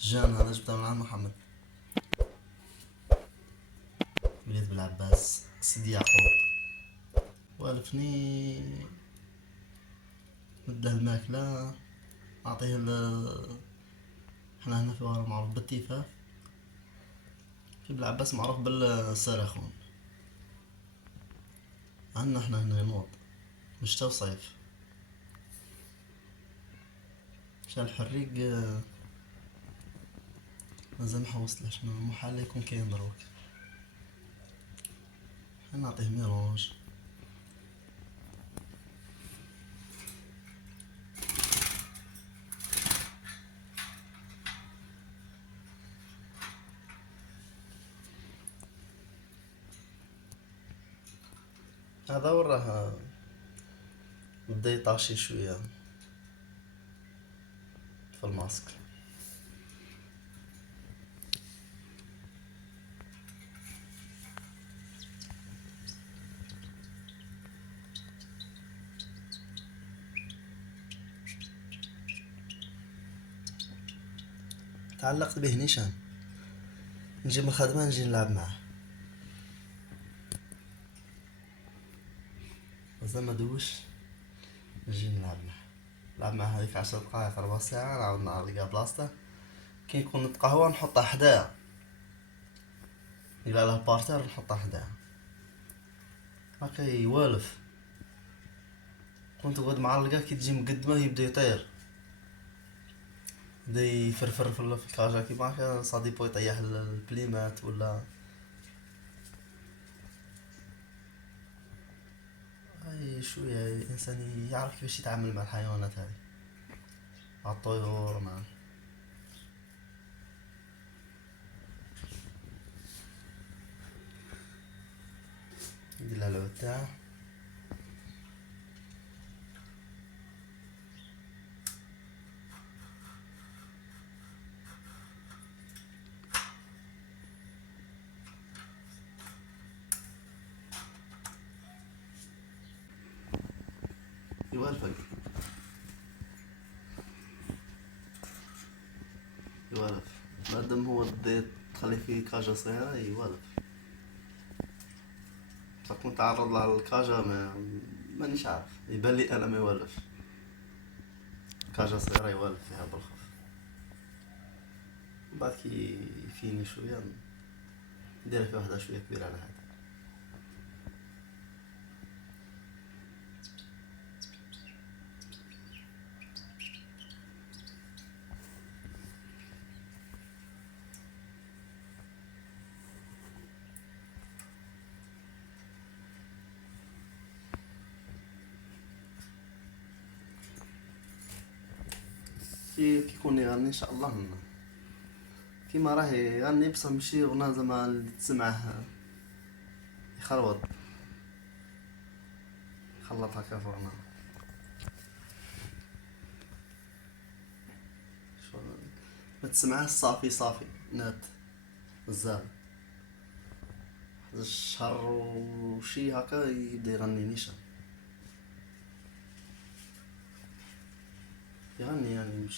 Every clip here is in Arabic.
جان انا جبتها من عند محمد. وليد بالعباس سيدي يعقوب والفني. نده الماكلة أعطيه احنا هنا في ورا معروف بالتيفاف، في بالعباس معروف بالسراخون. عنا احنا هنا نوض مش تو صيف. مشان الحريق مازال محوصلش، محال يكون كاين دروك. انا نعطيه ميرونج. هذا وراه بدا يطاشي شوية في الماسك. تعلقت به نيشان، نجي من الخدمة نجي نلعب معاه، مازال ما دوش نجي نلعب معاه. نلعب معاه هذيك 10 دقايق 4 ساعة، نعاود نلقى بلاصته. كي يكون نتقهوى نحطها حداه، إلا على بارتر نحطها حداه هكا يوالف. كنت تقعد معلقة كي تجي مقدمة يبدا يطير، يبدا يفرفر في الكاجا كيما هكا صاديبو يطيح البليمات ولا. هاي شوية الإنسان يعرف كيفاش يتعامل مع الحيوانات هذه، مع الطيور مع يدير لها العود تاعه. يوالفك يوالف، مادام هو تخلي فيه كاجا صغيرة يوالف. تكون تعرض له الكاجا مانيش عارف، يبان لي انا ما يولف. كاجا صغيرة يولف فيها بالخف. بعد كي يفيني شوية ندير فيه واحدة شوية كبيرة على هذا. كي يكون يغني ان شاء الله كيما راه يغني، بصح ماشي غنى زعما اللي تسمعه يخربط يخلط هكا في غنى. ما تسمعه صافي صافي نات بزاف. واحد الشهر وشي هكا يبدا يغني نيشان. يغني يعني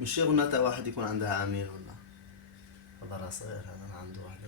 مش غنى تاع واحد يكون عنده عامين ولا راه صغير. هذا عنده واحد